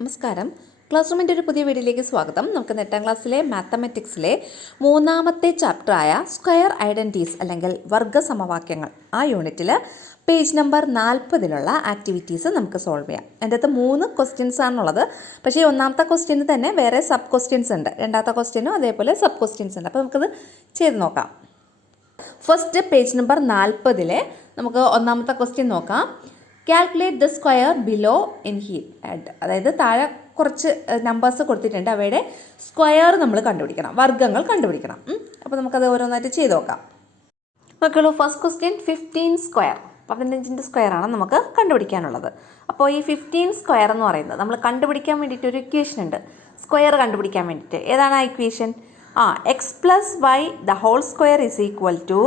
നമസ്കാരം. ക്ലാസ് റൂമിൻ്റെ ഒരു പുതിയ വീഡിയോയിലേക്ക് സ്വാഗതം. നമുക്ക് 8ാം ക്ലാസ്സിലെ മാത്തമാറ്റിക്സിലെ 3ാമത്തെ ചാപ്റ്ററായ സ്ക്വയർ ഐഡൻറ്റീസ് അല്ലെങ്കിൽ വർഗ സമവാക്യങ്ങൾ ആ യൂണിറ്റിൽ പേജ് നമ്പർ 40 ആക്ടിവിറ്റീസ് നമുക്ക് സോൾവ് ചെയ്യാം. എൻ്റെ അടുത്ത് 3 ക്വസ്റ്റ്യൻസ് ആണുള്ളത്. പക്ഷേ 1ാമത്തെ ക്വസ്റ്റ്യന് തന്നെ വേറെ സബ് ക്വസ്റ്റ്യൻസ് ഉണ്ട്. 2ാമത്തെ ക്വസ്റ്റ്യനും അതേപോലെ സബ് ക്വസ്റ്റ്യൻസ് ഉണ്ട്. അപ്പോൾ നമുക്കത് ചെയ്ത് നോക്കാം. ഫസ്റ്റ് പേജ് നമ്പർ 40 നമുക്ക് 1ാമത്തെ ക്വസ്റ്റ്യൻ നോക്കാം. Calculate the square below in head. അതായത് താഴെ കുറച്ച് നമ്പേഴ്സ് കൊടുത്തിട്ടുണ്ട്, അവയുടെ സ്ക്വയർ നമ്മൾ കണ്ടുപിടിക്കണം, വർഗ്ഗങ്ങൾ കണ്ടുപിടിക്കണം. അപ്പോൾ നമുക്കത് ഓരോന്നായിട്ട് ചെയ്ത് നോക്കാം. നോക്കുള്ളൂ. ഫസ്റ്റ് ക്വസ്റ്റ്യൻ 15 സ്ക്വയർ, 15ൻ്റെ സ്ക്വയറാണ് നമുക്ക് കണ്ടുപിടിക്കാനുള്ളത്. അപ്പോൾ ഈ 15 സ്ക്വയർ എന്ന് പറയുന്നത് നമ്മൾ കണ്ടുപിടിക്കാൻ വേണ്ടിയിട്ട് ഒരു ഇക്വേഷൻ ഉണ്ട്, സ്ക്വയർ കണ്ടുപിടിക്കാൻ വേണ്ടിയിട്ട്. ഏതാണ് ആ equation? X plus Y the whole square is equal to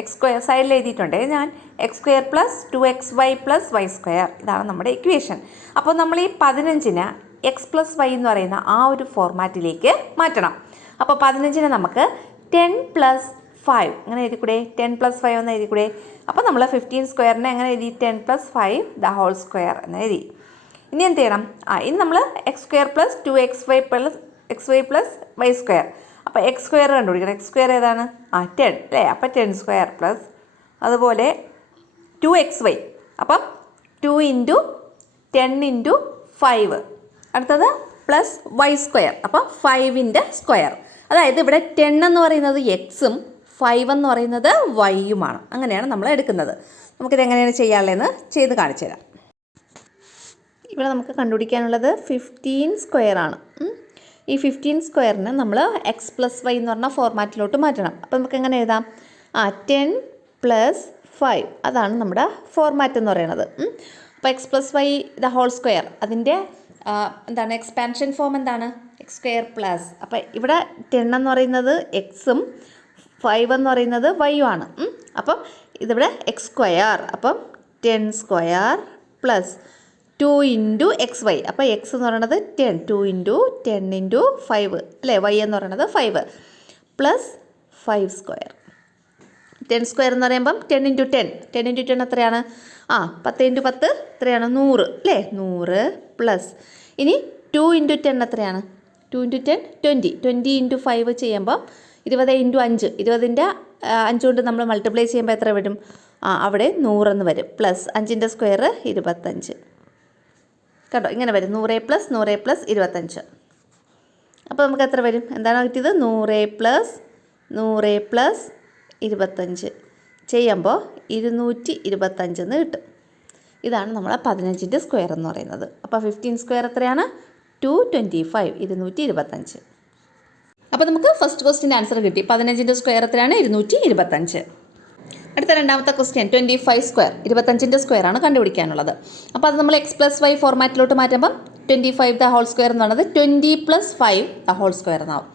X square. സൈഡിൽ എഴുതിയിട്ടുണ്ട് ഞാൻ, X square plus 2xy plus Y square. ഇതാണ് നമ്മുടെ ഇക്വേഷൻ. അപ്പോൾ നമ്മൾ ഈ 15നെ എക്സ് പ്ലസ് വൈ എന്ന് പറയുന്ന ആ ഒരു ഫോർമാറ്റിലേക്ക് മാറ്റണം. അപ്പോൾ 15നെ നമുക്ക് 10 പ്ലസ് 5 അങ്ങനെ എഴുതിക്കൂടെ? 10 പ്ലസ് 5 എന്ന് എഴുതിക്കൂടെ? അപ്പോൾ നമ്മൾ 15 സ്ക്വയറിനെ എങ്ങനെ എഴുതി? 10 പ്ലസ് 5 ദ ഹോൾ സ്ക്വയർ എന്ന് എഴുതി. ഇനി എന്ത് ചെയ്യണം? ഇനി നമ്മൾ X square plus 2xy plus xy plus Y square. അപ്പോൾ എക്സ് സ്ക്വയർ കണ്ടുപിടിക്കണം. എക്സ് സ്ക്വയർ ഏതാണ്? 10 അല്ലേ? അപ്പോൾ 10 സ്ക്വയർ പ്ലസ് അതുപോലെ 2xy. അപ്പം 2 ഇൻറ്റു 10 ഇൻറ്റു 5. അടുത്തത് പ്ലസ് വൈ സ്ക്വയർ. അപ്പം 5ൻ്റെ സ്ക്വയർ. അതായത് ഇവിടെ 10 എന്ന് പറയുന്നത് എക്സും 5 എന്ന് പറയുന്നത് വൈയുമാണ്. അങ്ങനെയാണ് നമ്മൾ എടുക്കുന്നത്. നമുക്കിത് എങ്ങനെയാണ് ചെയ്യാനുള്ളതെന്ന് ചെയ്ത് കാണിച്ചു തരാം. ഇവിടെ നമുക്ക് കണ്ടുപിടിക്കാനുള്ളത് 15 സ്ക്വയർ ആണ്. ഈ 15 സ്ക്വയറിന് നമ്മൾ എക്സ് പ്ലസ് വൈ എന്ന് പറഞ്ഞ ഫോർമാറ്റിലോട്ട് മാറ്റണം. അപ്പോൾ നമുക്ക് എങ്ങനെ എഴുതാം? 10 പ്ലസ് 5 അതാണ് നമ്മുടെ ഫോർമാറ്റ് എന്ന് പറയുന്നത്. അപ്പോൾ X plus Y the whole square, അതിൻ്റെ എന്താണ് എക്സ്പാൻഷൻ ഫോം എന്താണ്? X square plus. അപ്പോൾ ഇവിടെ 10 എന്ന് പറയുന്നത് എക്സും 5 എന്ന് പറയുന്നത് വൈയും ആണ്. അപ്പം ഇതിവിടെ എക്സ് സ്ക്വയർ. അപ്പം 10 square plus 2 into X Y. അപ്പോൾ എക്സ് എന്ന് പറയുന്നത് 10, 2 ഇൻറ്റു 10 ഇൻറ്റു 5 അല്ലേ? വൈ എന്ന് പറയുന്നത് 5 പ്ലസ് 5 സ്ക്വയർ. 10 സ്ക്വയർ എന്ന് പറയുമ്പം 10 ഇൻറ്റു 10 ഇൻറ്റു 10 എത്രയാണ്? 10 ഇൻറ്റു 10 എത്രയാണ്? 100 അല്ലേ? 100 പ്ലസ് ഇനി 2 ഇൻറ്റു 10 എത്രയാണ്? 2 ഇൻറ്റു 10 20 ഇൻറ്റു 5 ചെയ്യുമ്പോൾ 20 ഇൻറ്റു 5, 20ൻ്റെ 5 കൊണ്ട് നമ്മൾ മൾട്ടിപ്ലൈ ചെയ്യുമ്പോൾ എത്ര വരും? അവിടെ 100 എന്ന് വരും. പ്ലസ് 5ൻ്റെ സ്ക്വയർ 25. കേട്ടോ, ഇങ്ങനെ വരും. 100 പ്ലസ് 100 പ്ലസ് 25. അപ്പോൾ നമുക്ക് എത്ര വരും? എന്താണ് കിട്ടിയത്? 100 പ്ലസ് 100 പ്ലസ് 25 ചെയ്യുമ്പോൾ 225 എന്ന് കിട്ടും. ഇതാണ് നമ്മളെ 15ൻ്റെ സ്ക്വയർ എന്ന് പറയുന്നത്. അപ്പോൾ 15 സ്ക്വയർ എത്രയാണ്? 225, 225. അപ്പോൾ നമുക്ക് ഫസ്റ്റ് ക്വസ്റ്റ്യൻ്റെ ആൻസർ കിട്ടി. 15ൻ്റെ സ്ക്വയർ എത്രയാണ്? 225. അടുത്ത 2ാമത്തെ ക്വസ്റ്റ്യൻ 25 സ്ക്വയർ, 25ൻ്റെ സ്ക്വയറാണ് കണ്ടുപിടിക്കാനുള്ളത്. അപ്പോൾ അത് നമ്മൾ എക്സ് പ്ലസ് വൈ ഫോർമാറ്റിലോട്ട് മാറ്റുമ്പം 25 ദ ഹോൾ സ്ക്വയർ എന്ന് പറയുന്നത് 20 പ്ലസ് 5 ദ ഹോൾ സ്ക്വയർ എന്നാവും.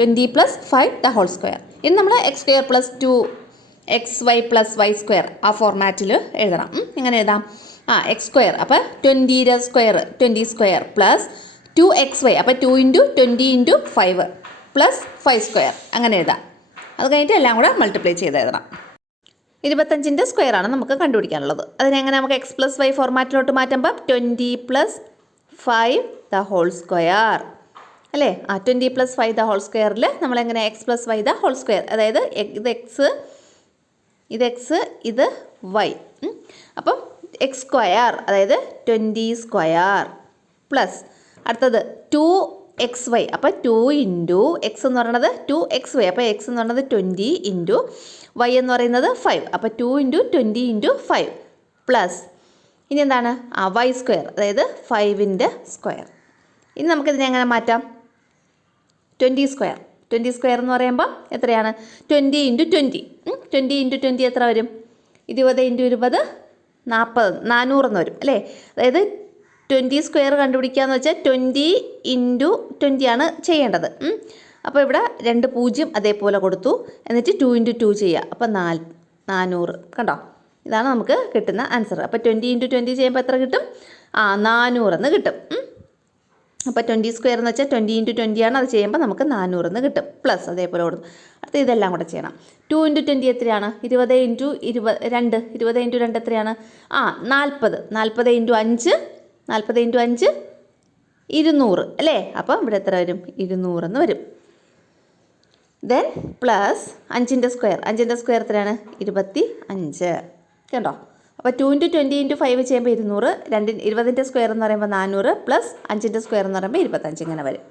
20 പ്ലസ് 5 ദ ഹോൾ സ്ക്വയർ. ഇനി നമ്മൾ X square plus 2xy plus Y square ആ ഫോർമാറ്റിൽ എഴുതണം. എങ്ങനെ എഴുതാം? എക്സ് സ്ക്വയർ അപ്പോൾ 20ൻ്റെ സ്ക്വയർ 20 സ്ക്വയർ പ്ലസ് 2xy അപ്പോൾ 2 ഇൻറ്റു 20 ഇൻറ്റു 5 പ്ലസ് 5 സ്ക്വയർ അങ്ങനെ എഴുതാം. അത് കഴിഞ്ഞിട്ട് എല്ലാം കൂടെ മൾട്ടിപ്ലൈ ചെയ്ത് എഴുതണം. 25ൻ്റെ സ്ക്വയറാണ് നമുക്ക് കണ്ടുപിടിക്കാനുള്ളത്. അതിനെങ്ങനെ നമുക്ക് എക്സ് പ്ലസ് വൈ ഫോർമാറ്റിലോട്ട് മാറ്റുമ്പോൾ 20 പ്ലസ് 5 ദ ഹോൾ സ്ക്വയർ അല്ലേ? 20 പ്ലസ് 5 ദ ഹോൾ സ്ക്വയറിൽ നമ്മളെങ്ങനെ X plus Y the whole square, അതായത് ഇത് എക്സ് ഇത് വൈ. അപ്പം എക്സ് സ്ക്വയർ അതായത് 20 സ്ക്വയർ പ്ലസ് അടുത്തത് 2xy അപ്പോൾ 2 ഇൻറ്റു എക്സ് എന്ന് പറയുന്നത് 2xy അപ്പോൾ എക്സ് എന്ന് പറയുന്നത് 20 ഇൻറ്റു വൈ എന്ന് പറയുന്നത് 5 അപ്പോൾ 2 ഇൻറ്റു 20 ഇൻറ്റു 5 പ്ലസ് ഇനി എന്താണ്? വൈ സ്ക്വയർ അതായത് 5ൻ്റെ സ്ക്വയർ. ഇനി നമുക്കിതിനെ എങ്ങനെ മാറ്റാം? 20 സ്ക്വയർ എന്ന് പറയുമ്പോൾ എത്രയാണ്? 20 ഇൻറ്റു 20 ഇൻറ്റു 20 എത്ര വരും? 20 ഇൻറ്റു 20 400 എന്ന് വരും അല്ലേ? അതായത് 20 സ്ക്വയർ കണ്ടുപിടിക്കുകയെന്ന് വെച്ചാൽ 20 ഇൻറ്റു 20 ആണ് ചെയ്യേണ്ടത്. അപ്പോൾ ഇവിടെ 2 0 അതേപോലെ കൊടുത്തു. എന്നിട്ട് 2 ഇൻറ്റു 2 ചെയ്യുക. അപ്പോൾ 400 കണ്ടോ? ഇതാണ് നമുക്ക് കിട്ടുന്ന ആൻസർ. അപ്പോൾ 20 ഇൻറ്റു 20 ചെയ്യുമ്പോൾ എത്ര കിട്ടും? 400 എന്ന് കിട്ടും. അപ്പോൾ 20 സ്ക്വയർ എന്ന് വെച്ചാൽ 20 ഇൻറ്റു 20 ആണ്. അത് ചെയ്യുമ്പോൾ നമുക്ക് 400 എന്ന് കിട്ടും. പ്ലസ് അതേപോലെ കൊടുത്തു. അടുത്ത് ഇതെല്ലാം കൂടെ ചെയ്യണം. 2 ഇൻറ്റു 20 എത്രയാണ്? 20 ഇൻറ്റു 2 20 ഇൻറ്റു 2 എത്രയാണ്? 40 40 ഇൻറ്റു 5 40 ഇൻറ്റു 5 200 അല്ലേ? അപ്പം ഇവിടെ എത്ര വരും? 200 എന്ന് വരും. ദെൻ പ്ലസ് 5ൻ്റെ സ്ക്വയർ. 5ൻ്റെ സ്ക്വയർ എത്രയാണ്? 25. കണ്ടോ? അപ്പോൾ 2 × 20 × 5 ചെയ്യുമ്പോൾ 200. 20ൻ്റെ സ്ക്വയർ എന്ന് പറയുമ്പോൾ 400 പ്ലസ് 5ൻ്റെ സ്ക്വയർ എന്ന് പറയുമ്പോൾ 25 ഇങ്ങനെ വരും.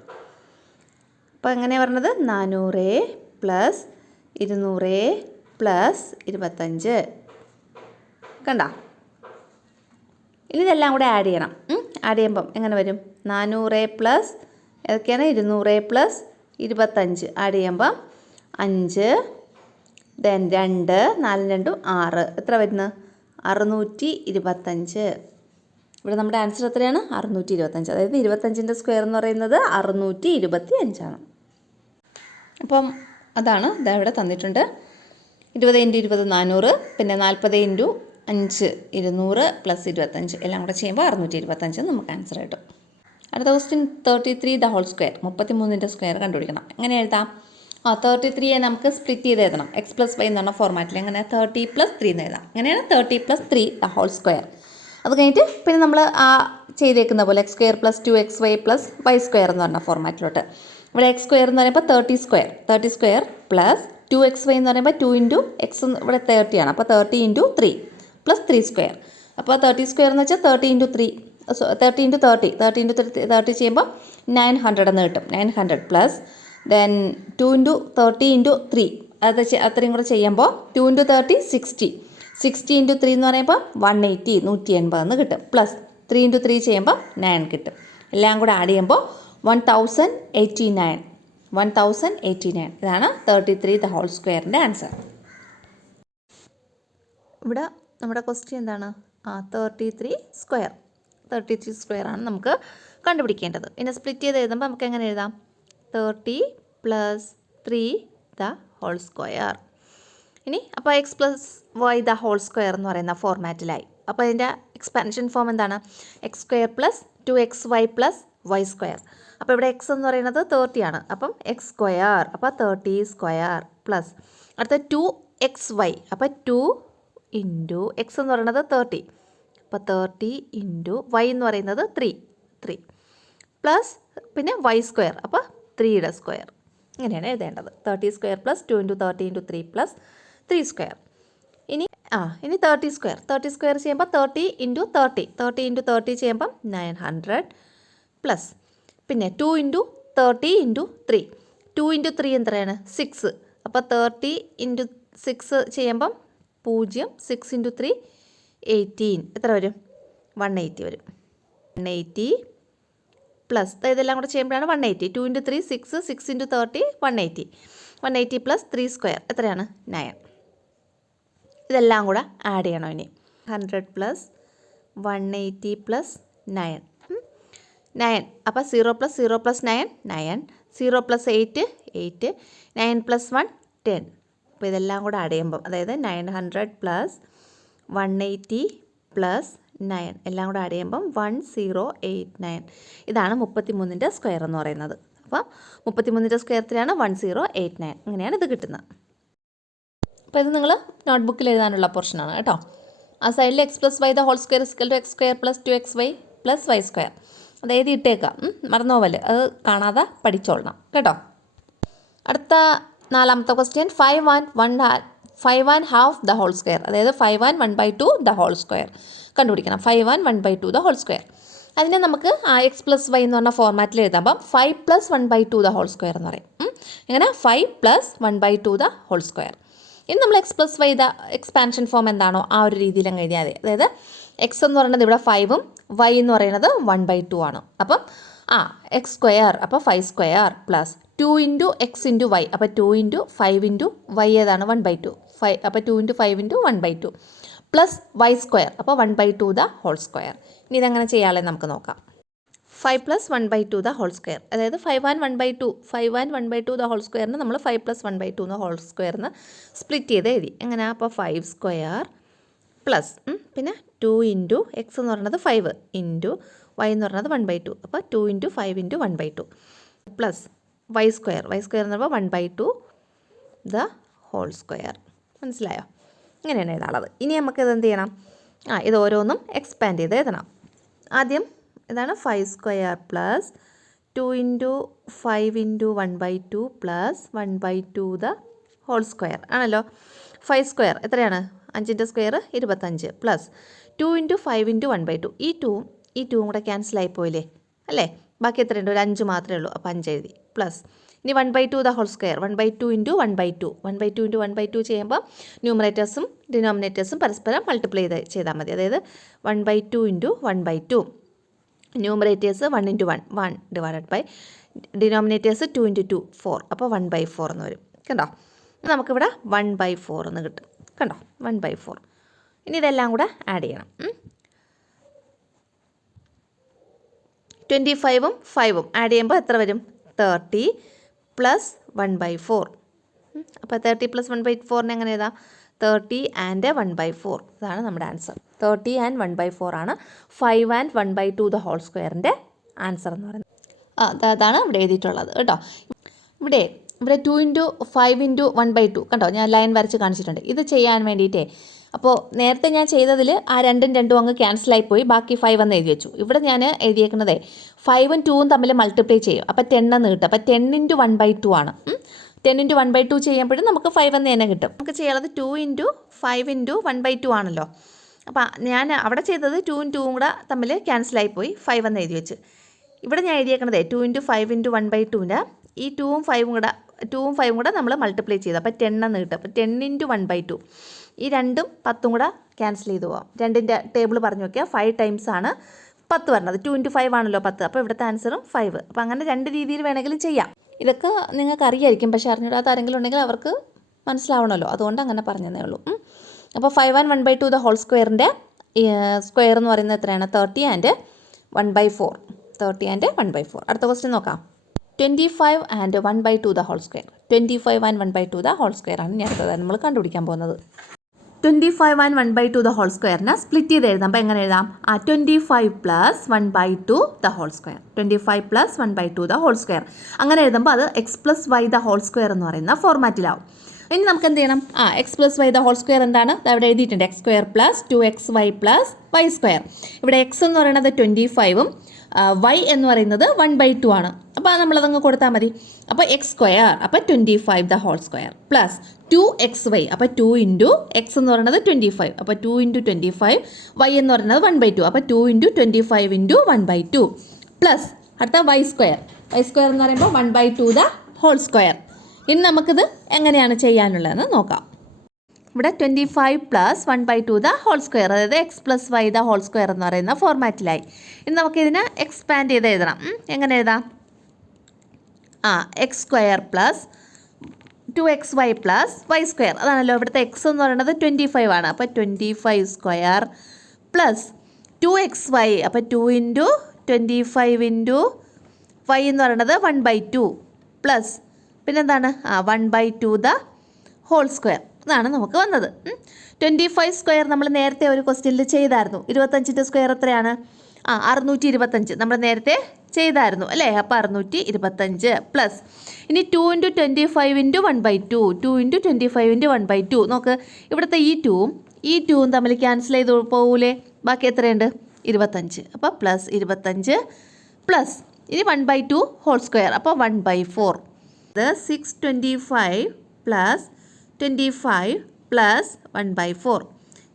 അപ്പോൾ എങ്ങനെയാണ് പറഞ്ഞത്? 400 പ്ലസ് 200 പ്ലസ് 25. കണ്ടോ? ഇനി ഇതെല്ലാം കൂടെ ആഡ് ചെയ്യണം. ആഡ് ചെയ്യുമ്പം എങ്ങനെ വരും? 400 പ്ലസ് ഏതൊക്കെയാണ്? 200 പ്ലസ് 25 ആഡ് ചെയ്യുമ്പം 5, ദെൻ 2, 4 2 6. എത്ര വരുന്നത്? 625. ഇവിടെ നമ്മുടെ ആൻസർ എത്രയാണ്? 625. അതായത് 25ൻ്റെ സ്ക്വയർ എന്ന് പറയുന്നത് 625 ആണ്. അപ്പം അതാണ് ഇവിടെ തന്നിട്ടുണ്ട്. 20 × 20 400, പിന്നെ 40 × 5 200 പ്ലസ് 25 എല്ലാം കൂടെ ചെയ്യുമ്പോൾ 625 നമുക്ക് ആൻസർ കിട്ടും. അടുത്ത ക്വസ്റ്റ്യൻ 33 ദ ഹോൾ സ്ക്വയർ. 33ൻ്റെ സ്ക്വയർ കണ്ടുപിടിക്കണം. എങ്ങനെ എഴുതാം? 33യെ നമുക്ക് സ്പ്ലിറ്റ് ചെയ്ത് എഴുതണം. x + y എന്ന് പറഞ്ഞ ഫോർമാറ്റിൽ. എങ്ങനെ? 30 + 3 എന്ന് എഴുതാം. അങ്ങനെയാണ് 30 + 3 ദ ഹോൾ സ്ക്വയർ. അത് കഴിഞ്ഞിട്ട് പിന്നെ നമ്മൾ ചെയ്തേക്കുന്ന പോലെ x² + 2xy + y² എന്ന് പറഞ്ഞ ഫോർമാറ്റിലോട്ട്. ഇവിടെ x² എന്ന് പറയുമ്പോൾ 30² പ്ലസ് 2xy എന്ന് പറയുമ്പോൾ 2 × x ഇവിടെ 30 ആണ്. അപ്പോൾ 30 × 3 പ്ലസ് 3². അപ്പോൾ 30² എന്ന് വെച്ചാൽ 30 × 3 30 × 30 30 × 30 ചെയ്യുമ്പോൾ 900 എന്ന് കിട്ടും. 900 പ്ലസ് ദെൻ 2 × 30 × 3 അത് അത്രയും കൂടെ ചെയ്യുമ്പോൾ 2 × 30 60 60 × 3 എന്ന് പറയുമ്പോൾ 180 180 എന്ന് കിട്ടും. പ്ലസ് 3 × 3 ചെയ്യുമ്പോൾ 9 കിട്ടും. എല്ലാം കൂടെ ആഡ് ചെയ്യുമ്പോൾ 1089. ഇതാണ് 33 ദ ഹോൾ സ്ക്വയറിൻ്റെ ആൻസർ. ഇവിടെ നമ്മുടെ ക്വസ്റ്റ്യൻ എന്താണ്? 33 സ്ക്വയർ ആണ് നമുക്ക് കണ്ടുപിടിക്കേണ്ടത്. ഇനി സ്പ്ലിറ്റ് ചെയ്ത് എഴുതുമ്പോൾ നമുക്ക് എങ്ങനെ എഴുതാം? 30 + 3 ദ ഹോൾ സ്ക്വയർ. ഇനി അപ്പോൾ x + y the whole square എന്ന് പറയുന്ന ഫോർമാറ്റിലായി. അപ്പോൾ അതിൻ്റെ എക്സ്പാൻഷൻ ഫോം എന്താണ്? x² + 2xy + y². അപ്പോൾ ഇവിടെ x എന്ന് പറയുന്നത് 30 ആണ്. അപ്പം x². അപ്പോൾ 30² പ്ലസ് അടുത്ത 2xy. അപ്പോൾ 2 × x എന്ന് പറയുന്നത് 30. അപ്പോൾ 30 × y എന്ന് പറയുന്നത് 3 പ്ലസ് പിന്നെ y². അപ്പോൾ 3യുടെ സ്ക്വയർ. ഇങ്ങനെയാണ് എഴുതേണ്ടത്. 30² + 2 × 30 × 3 + 3². ഇനി 30² ചെയ്യുമ്പോൾ 30 × 30 ചെയ്യുമ്പം 900 പ്ലസ് പിന്നെ 2 × 30 × 3 2 × 3 എത്രയാണ്? 6. അപ്പോൾ 30 × 6 ചെയ്യുമ്പം 0 6 × 3 18. എത്ര വരും? 180 വരും. 180 പ്ലസ് ഇതെല്ലാം കൂടെ ചെയ്യുമ്പോഴാണ് 180. 2 × 3 6 6 × 30 180 പ്ലസ് 3² എത്രയാണ്? 9. ഇതെല്ലാം കൂടെ ആഡ് ചെയ്യണം. ഇനി 100 പ്ലസ് 180 പ്ലസ് 9. അപ്പോൾ 0 + 0 + 9 9 0 + 8 8 9 + 1 10. അപ്പോൾ ഇതെല്ലാം കൂടെ ആഡ് ചെയ്യുമ്പം അതായത് 900 പ്ലസ് 180 പ്ലസ് 9 എല്ലാം കൂടെ ആഡ് ചെയ്യുമ്പം 1089. ഇതാണ് 33ൻ്റെ സ്ക്വയർ എന്ന് പറയുന്നത്. അപ്പം 33ൻ്റെ സ്ക്വയർ എത്രയാണ്? 1089. അങ്ങനെയാണ് ഇത് കിട്ടുന്നത്. അപ്പോൾ ഇത് നിങ്ങൾ നോട്ട്ബുക്കിൽ എഴുതാനുള്ള പോർഷനാണ് കേട്ടോ. ആ സൈഡിൽ x + y the whole square = x² + 2xy + y². അത് എഴുതി ഇട്ടേക്കാം. മറന്നോവല്. അത് കാണാതെ പഠിച്ചോളണം കേട്ടോ. അടുത്ത 4ാമത്തെ ക്വസ്റ്റ്യൻ 5 1/2 ദ ഹോൾ സ്ക്വയർ. അതായത് 5 1/2 ദ ഹോൾ സ്ക്വയർ കണ്ടുപിടിക്കണം. 5 1/2 ദ ഹോൾ സ്ക്വയർ. അതിനെ നമുക്ക് x + y എന്ന് പറഞ്ഞ ഫോർമാറ്റിൽ എഴുതാമ്പം 5 + 1/2 ദ ഹോൾ സ്ക്വയർ എന്ന് പറയും. ഇങ്ങനെ 5 + 1/2 ദ ഹോൾ സ്ക്വയർ. ഇനി നമ്മൾ x + y the expansion form എന്താണോ ആ ഒരു രീതിയിൽ അങ്ങ് എഴുതിയാൽ മതി. അതായത് x എന്ന് പറയുന്നത് ഇവിടെ 5ഉം y എന്ന് പറയുന്നത് 1/2 ആണ്. അപ്പം x². അപ്പോൾ 5² പ്ലസ് 2 × x × y. അപ്പോൾ 2 × 5 × y ഏതാണ്? 1/2. അപ്പോൾ 2 × 5 × 1/2 പ്ലസ് y². അപ്പോൾ 1/2 ദ ഹോൾ സ്ക്വയർ. ഇനി ഇതെങ്ങനെ ചെയ്യാമല്ലേ നമുക്ക് നോക്കാം. 5 + 1/2 ദ ഹോൾ സ്ക്വയർ. അതായത് 5 1/2 ദ ഹോൾ സ്ക്വയറിന് നമ്മൾ 5 + 1/2 ദ ഹോൾ സ്ക്വയറിന് സ്പ്ലിറ്റ് ചെയ്ത് എഴുതി. എങ്ങനെയാണ്? അപ്പോൾ 5² പ്ലസ് പിന്നെ 2 × x എന്ന് പറയുന്നത് 5 × y എന്ന് പറയുന്നത് 1/2. അപ്പോൾ 2 × 5 × 1/2 പ്ലസ് y² എന്ന് പറയുമ്പോൾ 1/2 ദ ഹോൾ സ്ക്വയർ. മനസ്സിലായോ? ഇങ്ങനെയാണ് എഴുതാനുള്ളത്. ഇനി നമുക്കിത് എന്ത് ചെയ്യണം? ഇത് ഓരോന്നും എക്സ്പാൻഡ് ചെയ്ത് എഴുതണം. ആദ്യം ഇതാണ് 5 square plus 2 into 5 into 1/2 plus 1/2 the whole square ആണല്ലോ. 5 സ്ക്വയർ എത്രയാണ്? 5ൻ്റെ സ്ക്വയർ 25 പ്ലസ് 2 ഇൻറ്റു 5 ഇൻറ്റു 1/2. ഈ ടൂവും കൂടെ ക്യാൻസലായി പോയില്ലേ അല്ലേ? ബാക്കി എത്രയുണ്ട്? ഒരു 5 മാത്രമേ ഉള്ളൂ. അപ്പോൾ 5 എഴുതി പ്ലസ് ഇനി 1/2 the whole square 1/2 into 1/2 1/2 into 1/2 ചെയ്യുമ്പോൾ ന്യൂമറേറ്റേഴ്സും ഡിനോമിനേറ്റേഴ്സും പരസ്പരം മൾട്ടിപ്ലൈ ചെയ്താൽ മതി. അതായത് 1/2 into 1/2 numerators 1 into 1 divided by denominators 2 into 2 4 അപ്പോൾ 1/4 എന്ന് വരും. കണ്ടോ? നമുക്കിവിടെ 1/4 എന്ന് കിട്ടും. കണ്ടോ? 1/4. ഇനി ഇതെല്ലാം കൂടെ ആഡ് ചെയ്യണം. 25ഉം 5ഉം ആഡ് ചെയ്യുമ്പോൾ എത്ര വരും? 30 പ്ലസ് 1/4. അപ്പോൾ 30 പ്ലസ് 1/4 എങ്ങനെ എഴുതാം? 30 ആൻഡ് 1/4. ഇതാണ് നമ്മുടെ ആൻസർ. 30 ആൻഡ് 1/4 ആണ് 5 ആൻഡ് 1/2 ദ ഹോൾ സ്ക്വയറിൻ്റെ ആൻസർ എന്ന് പറയുന്നത്. അതാണ് ഇവിടെ എഴുതിയിട്ടുള്ളത് കേട്ടോ. ഇവിടെ 2 ഇൻറ്റു 5 ഇൻറ്റു 1/2 കണ്ടോ? ഞാൻ ലൈൻ വരച്ച് കാണിച്ചിട്ടുണ്ട്. ഇത് ചെയ്യാൻ വേണ്ടിയിട്ടേ, അപ്പോൾ നേരത്തെ ഞാൻ ചെയ്തതിൽ ആ രണ്ടും അങ്ങ് ക്യാൻസലായിപ്പോയി. ബാക്കി 5 എന്ന് എഴുതി വെച്ചു. ഇവിടെ ഞാൻ എഴുതിയേക്കുന്നതേ 5ഉം 2ഉം തമ്മിൽ മൾട്ടിപ്ലൈ ചെയ്യും. അപ്പോൾ 10 എന്ന് കിട്ടും. അപ്പോൾ 10 ഇൻറ്റു 1/2 ആണ്. 10 ഇൻറ്റു 1/2 ചെയ്യുമ്പോഴും നമുക്ക് 5 എന്ന് തന്നെ കിട്ടും. നമുക്ക് ചെയ്യാനുള്ളത് 2 ഇൻറ്റു 5 ഇൻറ്റു 1/2 ആണല്ലോ. അപ്പോൾ ഞാൻ അവിടെ ചെയ്തത് 2ഉം 2ഉം കൂടെ തമ്മിൽ ക്യാൻസലായിപ്പോയി. 5 എന്ന് എഴുതി വെച്ച്. ഇവിടെ ഞാൻ എഴുതിയേക്കുന്നതേ 2 ഇൻറ്റു 5 ഇൻറ്റു 1/2ൻ്റെ ഈ 2ഉം 5ഉം കൂടെ നമ്മൾ മൾട്ടിപ്ലൈ ചെയ്തു. അപ്പോൾ 10 എന്ന് കിട്ടും. അപ്പോൾ 10 ഇൻറ്റു 1/2 ഈ 2ഉം 10ഉം കൂടെ ക്യാൻസൽ ചെയ്ത് പോകാം. 2ൻ്റെ ടേബിൾ പറഞ്ഞു നോക്കിയാൽ 5 ടൈംസ് ആണ് 10 വരണത്. 2 ഇൻറ്റു 5 ആണല്ലോ 10. അപ്പോൾ ഇവിടുത്തെ ആൻസറും 5. അപ്പോൾ അങ്ങനെ 2 രീതിയിൽ വേണമെങ്കിലും ചെയ്യാം. ഇതൊക്കെ നിങ്ങൾക്ക് അറിയായിരിക്കും. പക്ഷേ അറിഞ്ഞിടാത്ത ആരെങ്കിലും ഉണ്ടെങ്കിൽ അവർക്ക് മനസ്സിലാവണമല്ലോ. അതുകൊണ്ട് അങ്ങനെ പറഞ്ഞതേ ഉള്ളൂ. അപ്പോൾ 5 ആൻഡ് 1/2 ദ ഹോൾ സ്ക്വയറിൻ്റെ സ്ക്വയർ എന്ന് പറയുന്നത് എത്രയാണ്? 30 ആൻഡ് 1/4. 30 ആൻഡ് 1/4. അടുത്ത ക്വസ്റ്റ്യൻ നോക്കാം. 25 and 1/2 the whole square. 25 and 1/2 the whole square ആണ് ഞാൻ അടുത്തത് നമ്മൾ കണ്ടുപിടിക്കാൻ പോകുന്നത്. 25 ആൻഡ് 1/2 ദ ഹോൾ സ്ക്വയറിനെ സ്പ്ലിറ്റ് ചെയ്ത് എഴുതാം. അപ്പോൾ എങ്ങനെ എഴുതാം? 25 plus 1/2 the whole square. 25 plus 1/2 the whole square. അങ്ങനെ എഴുതുമ്പോൾ അത് x plus Y the whole square എന്ന് പറയുന്ന ഫോർമാറ്റിലാവും. ഇനി നമുക്ക് എന്ത് ചെയ്യണം? X plus Y the whole square എന്താണ്? അവിടെ എഴുതിയിട്ടുണ്ട്. X square plus 2xy plus Y square. ഇവിടെ എക്സ് എന്ന് പറയുന്നത് 25ഉം വൈ എന്ന് പറയുന്നത് 1/2 ആണ്. അപ്പോൾ നമ്മളതങ്ങ് കൊടുത്താൽ മതി. അപ്പോൾ എക്സ് സ്ക്വയർ അപ്പോൾ 25 the whole square plus 2xy അപ്പോൾ 2 ഇൻറ്റു എക്സ് എന്ന് പറയുന്നത് 25. അപ്പോൾ 2 ഇൻറ്റു 25 വൈ എന്ന് പറയുന്നത് 1/2. അപ്പോൾ 2 ഇൻറ്റു 25 ഇൻറ്റു 1/2 പ്ലസ് അടുത്ത വൈ സ്ക്വയർ. വൈ സ്ക്വയർ എന്ന് പറയുമ്പോൾ 1/2 ദ ഹോൾ സ്ക്വയർ. ഇനി നമുക്കിത് എങ്ങനെയാണ് ചെയ്യാനുള്ളതെന്ന് നോക്കാം. ഇവിടെ 25 പ്ലസ് 1/2 ദ ഹോൾ സ്ക്വയർ, അതായത് x plus Y the whole square എന്ന് പറയുന്ന ഫോർമാറ്റിലായി. ഇനി നമുക്കിതിനെ എക്സ്പാൻഡ് ചെയ്ത് എഴുതണം. എങ്ങനെ എഴുതാം? X square plus 2xy plus Y square. അതാണല്ലോ ഇവിടുത്തെ എക്സ് എന്ന് പറയുന്നത് 25 ആണ്. അപ്പോൾ 25 സ്ക്വയർ പ്ലസ് 2xy അപ്പോൾ 2 ഇൻറ്റു 25 ഇൻറ്റു വൈ എന്ന് പറയുന്നത് 1/2 പ്ലസ് പിന്നെന്താണ് 1/2 ദ ഹോൾ സ്ക്വയർ. ഇതാണ് നമുക്ക് വന്നത്. 25 സ്ക്വയർ നമ്മൾ നേരത്തെ ഒരു ക്വസ്റ്റ്യനിൽ ചെയ്തായിരുന്നു. 25ൻ്റെ സ്ക്വയർ എത്രയാണ്? 625 നമ്മൾ നേരത്തെ ചെയ്തായിരുന്നു അല്ലേ? അപ്പോൾ 625 പ്ലസ് ഇനി 2 ഇൻറ്റു 25 ഇൻറ്റു 1/2. 2 ഇൻറ്റു 25 ഇൻറ്റു 1/2 നോക്ക്. ഇവിടുത്തെ ഈ 2ഉം തമ്മിൽ ക്യാൻസൽ ചെയ്ത് പോകൂലേ? ബാക്കി എത്രയുണ്ട്? 25. അപ്പോൾ പ്ലസ് 25 പ്ലസ് ഇനി 1/2 ഹോൾ സ്ക്വയർ അപ്പോൾ 1/4. ഇത് 625 പ്ലസ് 25 പ്ലസ് 1/4.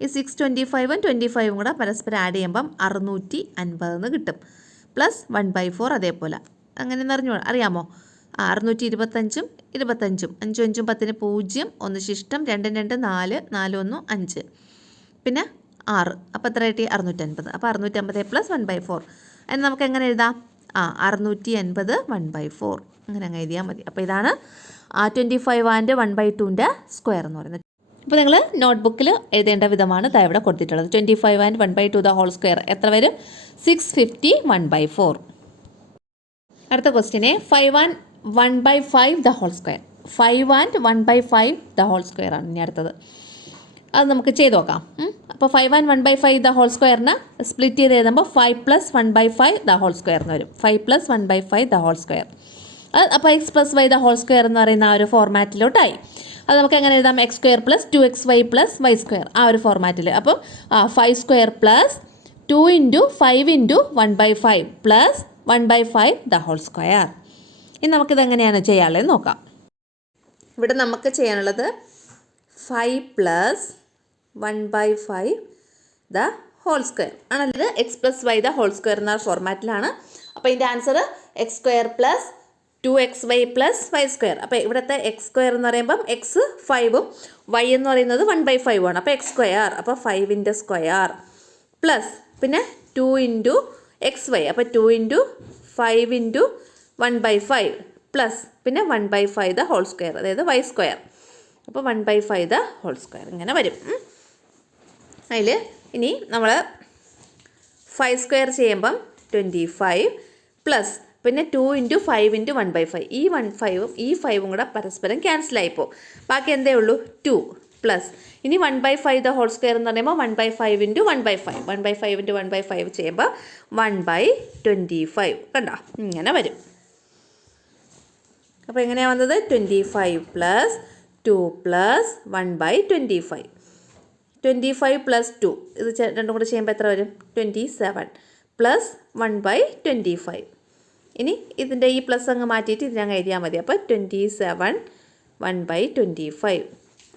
ഈ 625ഉം 25ഉം കൂടെ പരസ്പരം ആഡ് ചെയ്യുമ്പം 650 എന്ന് കിട്ടും. പ്ലസ് 1/4 അതേപോലെ അങ്ങനെ അറിയാമോ? 625ഉം 25ഉം 5 5 10 0 1 ശിഷ്ടം 2 2 4 4 1 5 പിന്നെ 6 അപ്പോൾ എത്ര കിട്ടി? 650. അപ്പോൾ 650 പ്ലസ് 1/4 അതിന് നമുക്ക് എങ്ങനെ എഴുതാം? 680 1/4 അങ്ങനെ അങ്ങ് എഴുതിയാൽ മതി. അപ്പോൾ ഇതാണ് 25 ആൻഡ് 1/2ൻ്റെ സ്ക്വയർ എന്ന് പറയുന്നത്. അപ്പോൾ നിങ്ങൾ നോട്ട്ബുക്കിൽ എഴുതേണ്ട വിധമാണ് ഇവിടെ കൊടുത്തിട്ടുള്ളത്. 25 ആൻഡ് 1/2 ദ ഹോൾ സ്ക്വയർ എത്ര വരും? 650 1/4. അടുത്ത ക്വസ്റ്റ്യനെ 5 and 1/5 the whole square. 5 and 1/5 the whole square ആണ് ഇനി അടുത്തത്. അത് നമുക്ക് ചെയ്ത് നോക്കാം. അപ്പോൾ 5 ആൻഡ് 1/5 ദ ഹോൾ സ്ക്വയറിന് സ്പ്ലിറ്റ് ചെയ്ത് എഴുതുമ്പോൾ 5 പ്ലസ് 1/5 ദ ഹോൾ സ്ക്വയർ എന്ന് വരും. 5 പ്ലസ് 1/5 ദ ഹോൾ സ്ക്വയർ. അപ്പോൾ X plus Y the whole square എന്ന് പറയുന്ന ആ ഒരു ഫോർമാറ്റിലോട്ടായി. അത് നമുക്ക് എങ്ങനെ എഴുതാം? X square plus 2xy plus Y square ആ ഒരു ഫോർമാറ്റിൽ. അപ്പം 5 square plus 2 into 5 into 1/5 plus 1/5 the whole square. ഇനി നമുക്കിത് എങ്ങനെയാണ് ചെയ്യാനുള്ളത് നോക്കാം. ഇവിടെ നമുക്ക് ചെയ്യാനുള്ളത് 5 പ്ലസ് 1/5 ദ ഹോൾ സ്ക്വയർ ആണല്ലോ. X plus Y the whole square എന്ന ഫോർമാറ്റിലാണ്. അപ്പോൾ ഇതിൻ്റെ answer x square plus 2xy plus Y square. അപ്പോൾ ഇവിടുത്തെ എക്സ് സ്ക്വയർ എന്ന് പറയുമ്പം എക്സ് 5ഉം വൈ എന്ന് പറയുന്നത് 1/5 ആണ്. അപ്പോൾ എക്സ് സ്ക്വയർ, അപ്പോൾ 5ൻ്റെ സ്ക്വയർ പ്ലസ് പിന്നെ 2 ഇൻറ്റു എക്സ് വൈ, അപ്പോൾ 2 ഇൻറ്റു 5 ഇൻറ്റു 1/5 പ്ലസ് പിന്നെ 1/5 ദ ഹോൾ സ്ക്വയർ, അതായത് വൈ സ്ക്വയർ. അപ്പോൾ 1/5 ദ ഹോൾ സ്ക്വയർ ഇങ്ങനെ വരും. അതിൽ ഇനി നമ്മൾ 5 സ്ക്വയർ ചെയ്യുമ്പം 25 പ്ലസ് പിന്നെ 2 ഇൻറ്റു 5 ഇൻറ്റു 1/5. ഈ 1/5ഉം ഈ 5ഉം കൂടെ പരസ്പരം ക്യാൻസലായിപ്പോൾ ബാക്കി എന്തേ ഉള്ളൂ 2 പ്ലസ് ഇനി 1/5 ദ ഹോൾ സ്ക്വയർ എന്ന് പറയുമ്പോൾ 1/5 ഇൻറ്റു 1/5 1/5 ഇൻറ്റു 1/5 ചെയ്യുമ്പോൾ 1/25 കണ്ടോ ഇങ്ങനെ വരും. അപ്പോൾ എങ്ങനെയാണ് വന്നത് 25 പ്ലസ് 2 പ്ലസ് 1/25. 25 പ്ലസ് 2 ഇത് രണ്ടും കൂടെ ചെയ്യുമ്പോൾ എത്ര വരും 27 പ്ലസ് 1/25. ഇനി ഇതിൻ്റെ ഈ പ്ലസ് അങ്ങ് മാറ്റിയിട്ട് ഇതിനങ്ങ് എഴുതിയാൽ മതി. അപ്പോൾ 27 1/25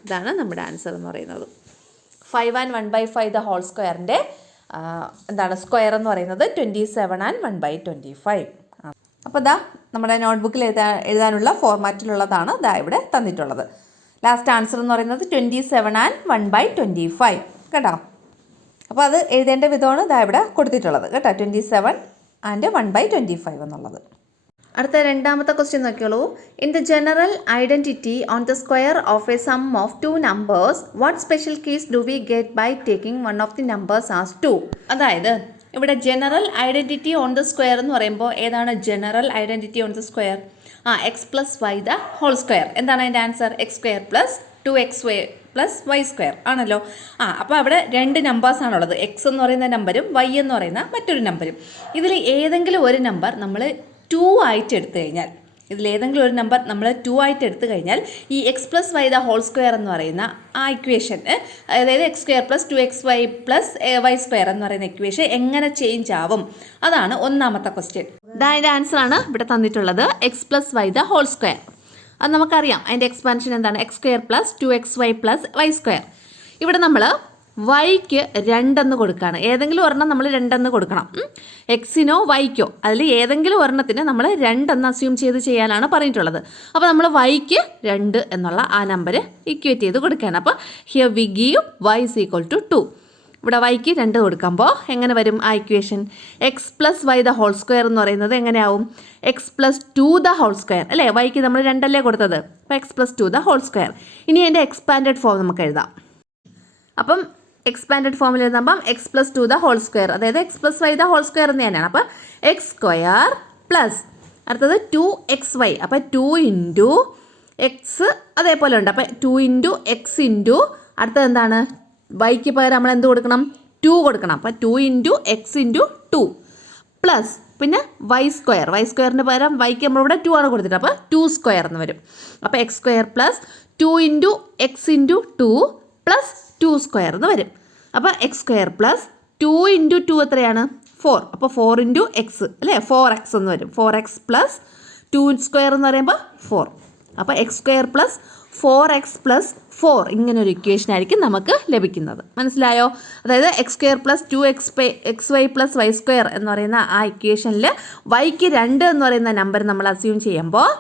ഇതാണ് നമ്മുടെ ആൻസർ എന്ന് പറയുന്നത്. 5 and 1/5 ദ ഹോൾ സ്ക്വയറിൻ്റെ എന്താണ് സ്ക്വയർ എന്ന് പറയുന്നത് 27 and 1/25. അപ്പോൾ ഇതാ നമ്മുടെ നോട്ട്ബുക്കിൽ എഴുതാനുള്ള ഫോർമാറ്റിലുള്ളതാണ് ഇതാ ഇവിടെ തന്നിട്ടുള്ളത്. ലാസ്റ്റ് ആൻസർ എന്ന് പറയുന്നത് 27 and 1/25 കേട്ടോ. അപ്പോൾ അത് എഴുതേണ്ട വിധമാണ് ഇതാ ഇവിടെ കൊടുത്തിട്ടുള്ളത് കേട്ടോ, 27 and 1/25 എന്നുള്ളത്. അടുത്ത രണ്ടാമത്തെ ക്വസ്റ്റ്യൻ നോക്കിയോളൂ. In the general identity on the square of a sum of 2 numbers what special case do we get by taking one of the numbers as 2? അതായത് ഇവിടെ general identity on the square എന്ന് പറയുമ്പോൾ ഏതാണ് general identity on the square? X plus Y the whole square. എന്താണ് അതിൻ്റെ answer? X square plus 2xy plus Y square ആണല്ലോ. അപ്പോൾ അവിടെ രണ്ട് നമ്പേഴ്സാണുള്ളത്, എക്സ് എന്ന് പറയുന്ന നമ്പരും വൈ എന്ന് പറയുന്ന മറ്റൊരു നമ്പരും. ഇതിൽ ഏതെങ്കിലും ഒരു നമ്പർ നമ്മൾ 2 ആയിട്ട് എടുത്തു കഴിഞ്ഞാൽ ഇതിലേതെങ്കിലും ഒരു നമ്പർ നമ്മൾ 2 ആയിട്ട് എടുത്തു കഴിഞ്ഞാൽ ഈ x plus Y the whole square എന്ന് പറയുന്ന ആ ഇക്വേഷൻ, അതായത് x square plus 2xy plus Y square എന്ന് പറയുന്ന ഇക്വേഷൻ എങ്ങനെ ചേഞ്ച് ആവും? അതാണ് ഒന്നാമത്തെ ക്വസ്റ്റ്യൻ. അതിൻ്റെ ആൻസറാണ് ഇവിടെ തന്നിട്ടുള്ളത്, x plus Y the whole square. അത് നമുക്കറിയാം, അതിൻ്റെ എക്സ്പാൻഷൻ എന്താണ്? X square plus 2xy plus Y square. ഇവിടെ നമ്മൾ വൈക്ക് 2 എന്ന് കൊടുക്കുകയാണ്. ഏതെങ്കിലും ഒരെണ്ണം നമ്മൾ 2 എന്ന് കൊടുക്കണം. എക്സിനോ വൈക്കോ അതിൽ ഏതെങ്കിലും ഒരെണ്ണത്തിന് നമ്മൾ 2 എന്ന് അസ്യൂം ചെയ്ത് ചെയ്യാനാണ് പറഞ്ഞിട്ടുള്ളത്. അപ്പോൾ നമ്മൾ വൈക്ക് 2 എന്നുള്ള ആ നമ്പർ ഇക്വേറ്റ് ചെയ്ത് കൊടുക്കുകയാണ്. അപ്പോൾ here we give y is equal to 2. ഇവിടെ വൈക്ക് 2 കൊടുക്കുമ്പോൾ എങ്ങനെ വരും ആ equation? X plus Y the whole square എന്ന് പറയുന്നത് എങ്ങനെയാവും? X plus 2 the whole square അല്ലേ? വൈക്ക് നമ്മൾ 2 അല്ലേ കൊടുത്തത്, അപ്പോൾ X plus 2 the whole square. ഇനി അതിൻ്റെ എക്സ്പാൻഡഡ് ഫോം നമുക്ക് എഴുതാം. അപ്പം എക്സ്പാൻഡഡ് ഫോമിൽ എഴുതുമ്പം x plus 2 the whole square, അതായത് x plus Y the whole square എന്ന് തന്നെയാണ്. അപ്പോൾ എക്സ് സ്ക്വയർ പ്ലസ് അടുത്തത് 2xy, അപ്പോൾ 2 ഇൻറ്റു എക്സ് അതേപോലെ ഉണ്ട്. അപ്പോൾ 2 ഇൻറ്റു എക്സ് ഇൻറ്റു അടുത്തത് എന്താണ്? വൈക്ക് പകരം നമ്മൾ എന്ത് കൊടുക്കണം? 2 കൊടുക്കണം. അപ്പോൾ 2 ഇൻറ്റു എക്സ് ഇൻറ്റു 2 പ്ലസ് പിന്നെ വൈ സ്ക്വയർ. വൈ സ്ക്വയറിന് പകരം വൈക്ക് നമ്മളിവിടെ 2 ആണ് കൊടുത്തിട്ട്, അപ്പോൾ 2 സ്ക്വയർ എന്ന് വരും. അപ്പോൾ X square plus 2 into X into 2 plus 2 square എന്ന് വരും. അപ്പോൾ എക്സ് സ്ക്വയർ പ്ലസ് 2 ഇൻറ്റു 2 എത്രയാണ്? 4. അപ്പോൾ 4 ഇൻറ്റു എക്സ് അല്ലേ, 4x എന്ന് വരും. 4x പ്ലസ് 2 സ്ക്വയർ എന്ന് പറയുമ്പോൾ 4. അപ്പോൾ X square plus 4x plus 4 ഇങ്ങനൊരു ഇക്വേഷൻ ആയിരിക്കും നമുക്ക് ലഭിക്കുന്നത്. മനസ്സിലായോ? അതായത് x square plus 2xy plus Y square എന്ന് പറയുന്ന ആ ഇക്വേഷനിൽ വൈക്ക് 2 എന്ന് പറയുന്ന നമ്പർ നമ്മൾ അസ്യൂം ചെയ്യുമ്പോൾ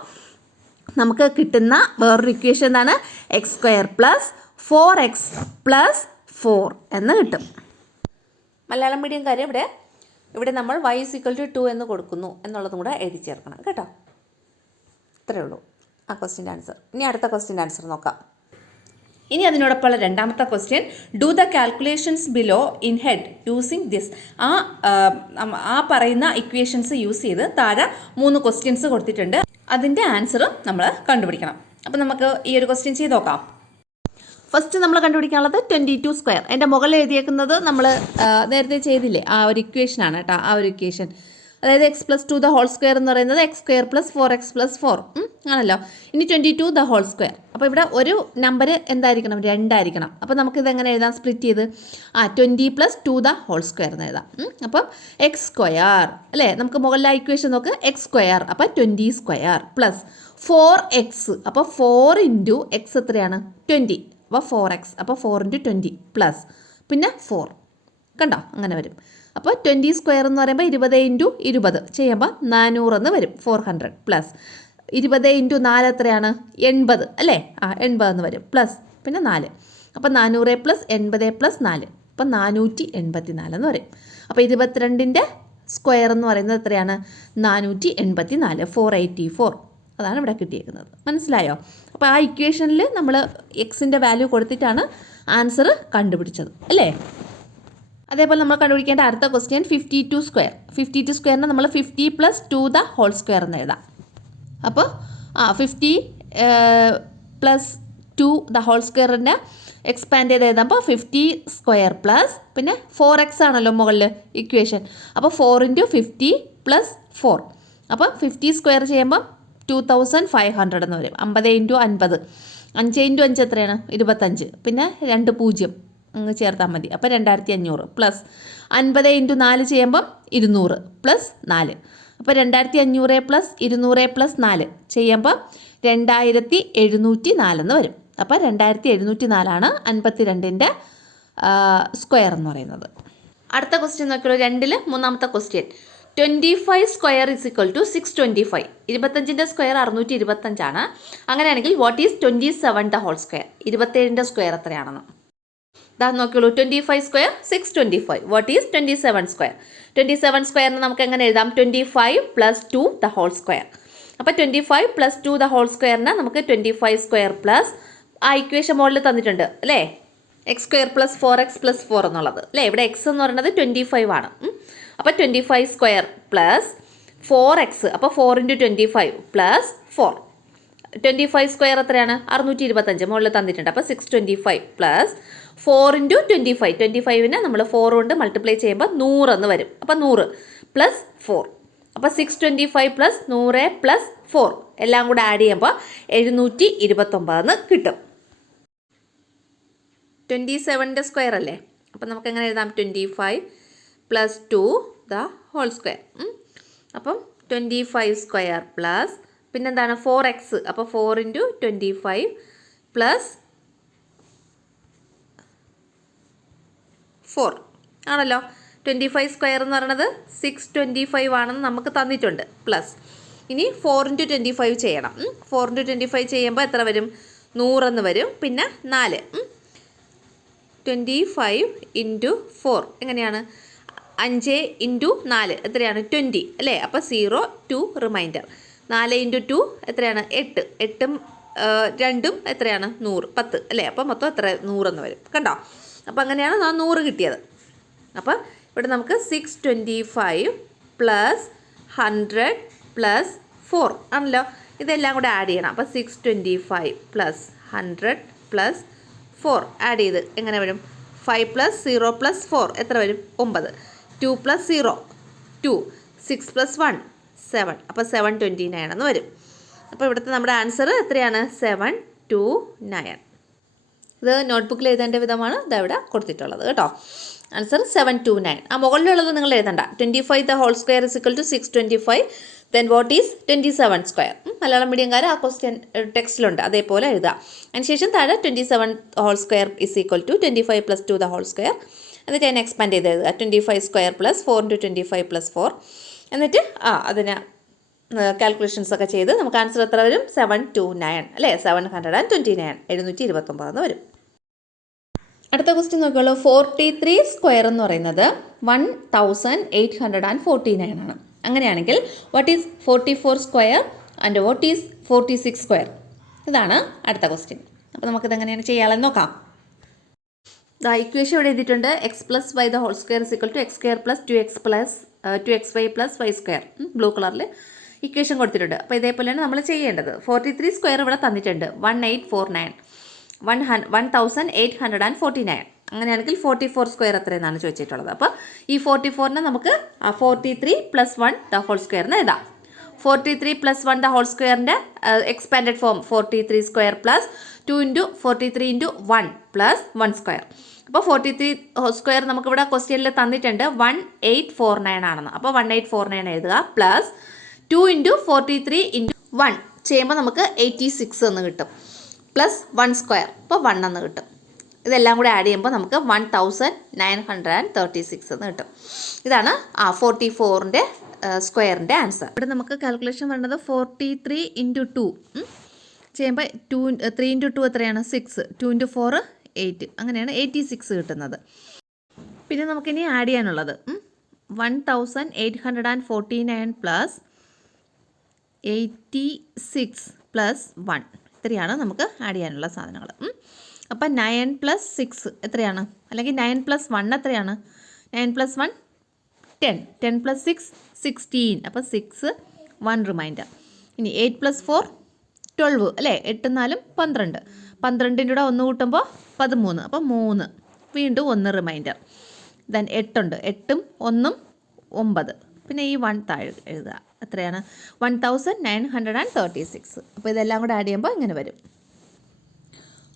നമുക്ക് കിട്ടുന്ന വേറൊരു ഇക്വേഷൻ എന്താണ്? X square plus 4x plus 4 എന്ന് കിട്ടും. മലയാളം മീഡിയം കാര്യം ഇവിടെ നമ്മൾ y ഈസ് ഈക്വൽ ടു 2 എന്ന് കൊടുക്കുന്നു എന്നുള്ളതും കൂടെ എഴുതി ചേർക്കണം കേട്ടോ. ഇത്രയേ ഉള്ളൂ ആ ക്വസ്റ്റ്യൻ്റെ ആൻസർ. ഇനി അടുത്ത ക്വസ്റ്റ്യൻ്റെ ആൻസർ നോക്കാം. ഇനി അതിനോടൊപ്പമുള്ള രണ്ടാമത്തെ question, do the calculations below in head using this. ആ പറയുന്ന ഇക്വേഷൻസ് യൂസ് ചെയ്ത് താഴെ 3 ക്വസ്റ്റ്യൻസ് കൊടുത്തിട്ടുണ്ട്. അതിൻ്റെ ആൻസറും നമ്മൾ കണ്ടുപിടിക്കണം. അപ്പോൾ നമുക്ക് ഈ ഒരു ക്വസ്റ്റ്യൻ ചെയ്ത് നോക്കാം. ഫസ്റ്റ് നമ്മൾ കണ്ടുപിടിക്കാനുള്ളത് 22 സ്ക്വയർ. അതിൻ്റെ മുകളിൽ എഴുതിയേക്കുന്നത് നമ്മൾ നേരത്തെ ചെയ്തില്ലേ ആ ഒരു ഇക്വേഷനാണ് കേട്ടോ. ആ ഒരു ഇക്വേഷൻ, അതായത് x plus 2 the whole square എന്ന് പറയുന്നത് X square plus 4x plus 4. ആണല്ലോ. ഇനി 22 ദ ഹോൾ സ്ക്വയർ. അപ്പോൾ ഇവിടെ ഒരു നമ്പർ എന്തായിരിക്കണം? 2 ആയിരിക്കണം. അപ്പോൾ നമുക്കിത് എങ്ങനെ എഴുതാം? സ്പ്ലിറ്റ് ചെയ്ത് 20 + 2 ദ ഹോൾ സ്ക്വയർ എന്ന് എഴുതാം. അപ്പം എക്സ് സ്ക്വയർ അല്ലേ? നമുക്ക് മുകളിലെ ഇക്വേഷൻ നോക്ക്. എക്സ് സ്ക്വയർ അപ്പോൾ 20 സ്ക്വയർ പ്ലസ് 4x. അപ്പോൾ 4 × x എത്രയാണ്? 20. അപ്പോൾ 4x. അപ്പോൾ 4 × 20 പ്ലസ് പിന്നെ 4. കണ്ടോ? അങ്ങനെ വരും. അപ്പോൾ 20 സ്ക്വയർ എന്ന് പറയുമ്പോൾ 20 × 20 ചെയ്യുമ്പോൾ 400 എന്ന് വരും. 400 പ്ലസ് 20 × 4 എത്രയാണ്? 80 അല്ലേ? 80 എന്ന് വരും. പ്ലസ് പിന്നെ 4. അപ്പോൾ 400 + 80 + 4. അപ്പോൾ 484 എന്ന് വരും. അപ്പോൾ 22ൻ്റെ സ്ക്വയർ എന്ന് പറയുന്നത് എത്രയാണ്? 484. 484. അതാണ് ഇവിടെ കിട്ടിയേക്കുന്നത്. മനസ്സിലായോ? അപ്പോൾ ആ ഇക്വേഷനിൽ നമ്മൾ എക്സിൻ്റെ വാല്യൂ കൊടുത്തിട്ടാണ് ആൻസർ കണ്ടുപിടിച്ചത് അല്ലേ? അതേപോലെ നമ്മൾ കണ്ടുപിടിക്കേണ്ട അടുത്ത ക്വസ്റ്റ്യൻ 52 സ്ക്വയർ. 52 സ്ക്വയറിന് നമ്മൾ 50 + 2 ദ ഹോൾ സ്ക്വയർ എന്ന് എഴുതാം. അപ്പോൾ 50 + 2 ദ ഹോൾ സ്ക്വയറിൻ്റെ എക്സ്പാൻഡ് ചെയ്ത് എഴുതുമ്പോൾ 50 സ്ക്വയർ പ്ലസ് പിന്നെ 4x ആണല്ലോ മുകളിൽ ഇക്വേഷൻ. അപ്പോൾ 4 × 50 + 4. അപ്പോൾ 50 സ്ക്വയർ ചെയ്യുമ്പോൾ 2500 എന്ന് വരും. 50 × 50. 5 × 5 എത്രയാണ്? 25. പിന്നെ 2 0 അങ്ങ് ചേർത്താൽ മതി. അപ്പോൾ 2500 പ്ലസ് 50 × 4 ചെയ്യുമ്പം 200 പ്ലസ് 4. അപ്പോൾ 2500 + 200 + 4 ചെയ്യുമ്പോൾ 2704 എന്ന് വരും. അപ്പോൾ 2704 52ൻ്റെ സ്ക്വയർ എന്ന് പറയുന്നത്. അടുത്ത ക്വസ്റ്റ്യൻ നോക്കിയുള്ളൂ. 2ൽ മൂന്നാമത്തെ ക്വസ്റ്റ്യൻ 25 സ്ക്വയർ = 625. 25ൻ്റെ സ്ക്വയർ 625 അങ്ങനെയാണെങ്കിൽ what is 27 the whole square? 27ൻ്റെ സ്ക്വയർ എത്രയാണെന്ന് ഇതാ നോക്കിയുള്ളൂ. 25 സ്ക്വയർ 625. What is 27 square? 27 സ്ക്വയറിന് നമുക്ക് എങ്ങനെ എഴുതാം? 25 + 2 ദ ഹോൾ സ്ക്വയർ. അപ്പോൾ 25 + 2 ദ ഹോൾ സ്ക്വയറിന് നമുക്ക് 25 സ്ക്വയർ പ്ലസ് ആ ഇക്വേഷൻ മോഡൽ തന്നിട്ടുണ്ട് അല്ലേ? x² + 4x + 4 എന്നുള്ളത് അല്ലേ? ഇവിടെ x എന്ന് പറയുന്നത് 25 ആണ്. അപ്പോൾ 25 സ്ക്വയർ പ്ലസ് 4x. അപ്പോൾ 4 × 25 പ്ലസ് 4. 25 സ്ക്വയർ എത്രയാണ്? 625 മുകളിൽ തന്നിട്ടുണ്ട്. അപ്പോൾ 625 പ്ലസ് 4 × 25. 25നെ നമ്മൾ 4 കൊണ്ട് മൾട്ടിപ്ലൈ ചെയ്യുമ്പോൾ 100 എന്ന് വരും. അപ്പോൾ 100 പ്ലസ് 4. അപ്പോൾ 625 പ്ലസ് 100 പ്ലസ് 4 എല്ലാം കൂടെ ആഡ് ചെയ്യുമ്പോൾ 729 എന്ന് കിട്ടും. 27ൻ്റെ സ്ക്വയർ അല്ലേ? അപ്പോൾ നമുക്ക് എങ്ങനെ എഴുതാം? 25 + 2 ദ ഹോൾ സ്ക്വയർ. അപ്പം 25 സ്ക്വയർ പ്ലസ് പിന്നെന്താണ്? 4x. അപ്പോൾ 4 × 25 പ്ലസ് 4 ആണല്ലോ. 25 സ്ക്വയർ എന്ന് പറയുന്നത് 625 ആണെന്ന് നമുക്ക് തന്നിട്ടുണ്ട്. പ്ലസ് ഇനി 4 × 25 ചെയ്യണം. 4 × 25 ചെയ്യുമ്പോൾ എത്ര വരും? 100 എന്ന് വരും. പിന്നെ 4. 25 × 4 എങ്ങനെയാണ്? 5 × 4 എത്രയാണ്? 20 അല്ലേ? അപ്പോൾ 0 2 റിമൈൻഡർ. 4 × 2 എത്രയാണ്? 8. 8ഉം 2ഉം എത്രയാണ്? 100 10 അല്ലേ? അപ്പോൾ മൊത്തം എത്ര? 100 എന്ന് വരും. കണ്ടോ? അപ്പോൾ അങ്ങനെയാണ് 100 കിട്ടിയത്. അപ്പോൾ ഇവിടെ നമുക്ക് 625 + 100 + 4 ആണല്ലോ. ഇതെല്ലാം കൂടെ ആഡ് ചെയ്യണം. അപ്പോൾ 625 + 100 + 4 ആഡ് ചെയ്ത് എങ്ങനെ വരും? 5 + 0 + 4 എത്ര വരും? 9. 2 + 0 2. 6 + 1 7. അപ്പോൾ 729 എന്ന് വരും. അപ്പോൾ ഇവിടുത്തെ നമ്മുടെ ആൻസർ എത്രയാണ്? 729. ഇത് നോട്ട്ബുക്കിൽ എഴുതേണ്ട വിധമാണ് ഇതവിടെ കൊടുത്തിട്ടുള്ളത് കേട്ടോ. ആൻസർ 729. ആ മുകളിലുള്ളത് നിങ്ങൾ എഴുതണ്ട. 25 the whole square = 625. Then what is 27 square? Malayalam മീഡിയംകാർ ആ ക്വസ്റ്റ്യൻ ടെക്സ്റ്റിലുണ്ട്, അതേപോലെ എഴുതുക. അതിനുശേഷം താഴെ 27 whole square = 25 + 2 the whole square. എന്നിട്ട് അതിനെ എക്സ്പാൻഡ് ചെയ്ത് എഴുതുക. 25 സ്ക്വയർ പ്ലസ് 4 × 25 + 4. എന്നിട്ട് അതിന് കാൽക്കുലേഷൻസ് ഒക്കെ ചെയ്ത് നമുക്ക് ആൻസർ എത്ര വരും? 729 അല്ലേ? 729 729 എന്ന് വരും. അടുത്ത ക്വസ്റ്റ്യൻ നോക്കിയോളൂ. 43 സ്ക്വയർ എന്ന് പറയുന്നത് 1849 ആണ്. അങ്ങനെയാണെങ്കിൽ what is 44 square and what is 46 square? ഇതാണ് അടുത്ത ക്വസ്റ്റ്യൻ. അപ്പോൾ നമുക്കിത് എങ്ങനെയാണ് ചെയ്യാമെന്ന് നോക്കാം. ഇക്വേഷൻ ഇവിടെ എഴുതിയിട്ടുണ്ട്. x + y the whole square = x² + 2xy + y square. Blue കളറിൽ ഇക്വേഷൻ കൊടുത്തിട്ടുണ്ട്. അപ്പോൾ ഇതേപോലെയാണ് നമ്മൾ ചെയ്യേണ്ടത്. 43 സ്ക്വയർ ഇവിടെ തന്നിട്ടുണ്ട്. 1849. അങ്ങനെയാണെങ്കിൽ 44 സ്ക്വയർ എത്രയെന്നാണ് ചോദിച്ചിട്ടുള്ളത്. അപ്പോൾ ഈ 44നെ നമുക്ക് 43 + 1 ദ ഹോൾ സ്ക്വയറിന് എഴുതാം. 43 പ്ലസ് 1 ദ ഹോൾ സ്ക്വയറിൻ്റെ expanded form 43 square plus 2 into 43 into 1 plus 1 square. അപ്പോൾ 43 സ്ക്വയർ നമുക്കിവിടെ ക്വസ്റ്റ്യനിൽ തന്നിട്ടുണ്ട് 1849 ആണെന്ന്. അപ്പോൾ 1849 എഴുതുക പ്ലസ് 2 ഇൻറ്റു 43 ഇൻറ്റു 1 ചെയ്യുമ്പോൾ നമുക്ക് 86 എന്ന് കിട്ടും പ്ലസ് 1 സ്ക്വയർ അപ്പോൾ 1 എന്ന് കിട്ടും. ഇതെല്ലാം കൂടെ ആഡ് ചെയ്യുമ്പോൾ നമുക്ക് 1936 എന്ന് കിട്ടും. ഇതാണ് 44ൻ്റെ സ്ക്വയറിൻ്റെ ആൻസർ. ഇവിടെ നമുക്ക് കാൽക്കുലേഷൻ വരുന്നത് 43 ഇൻറ്റു 2 ചെയ്യുമ്പോൾ 3 ഇൻറ്റു 2 എത്രയാണ് 6, 2 ഇൻറ്റു 4 8, അങ്ങനെയാണ് 86 കിട്ടുന്നത്. പിന്നെ നമുക്കിനി ആഡ് ചെയ്യാനുള്ളത് 1849 പ്ലസ് 86 പ്ലസ് 1 ഇത്രയാണ് നമുക്ക് ആഡ് ചെയ്യാനുള്ള സാധനങ്ങൾ. അപ്പം 9 പ്ലസ് 6 എത്രയാണ്, അല്ലെങ്കിൽ 9 പ്ലസ് 1 എത്രയാണ്, 9 പ്ലസ് 1 10, 10 പ്ലസ് 6 16, അപ്പോൾ 6 1 റിമൈൻഡർ. ഇനി 8 പ്ലസ് 4 12 അല്ലേ, 8 4 12, 12ൻ്റെ കൂടെ 1 കൂട്ടുമ്പോൾ 13, അപ്പോൾ 3 വീണ്ടും 1 റിമൈൻഡർ. ദെൻ 8 ഉണ്ട്, 8ഉം 1ഉം 9, പിന്നെ ഈ 1 താഴെ എഴുതുക. എത്രയാണ് 1936. അപ്പോൾ ഇതെല്ലാം കൂടെ ആഡ് ചെയ്യുമ്പോൾ ഇങ്ങനെ വരും.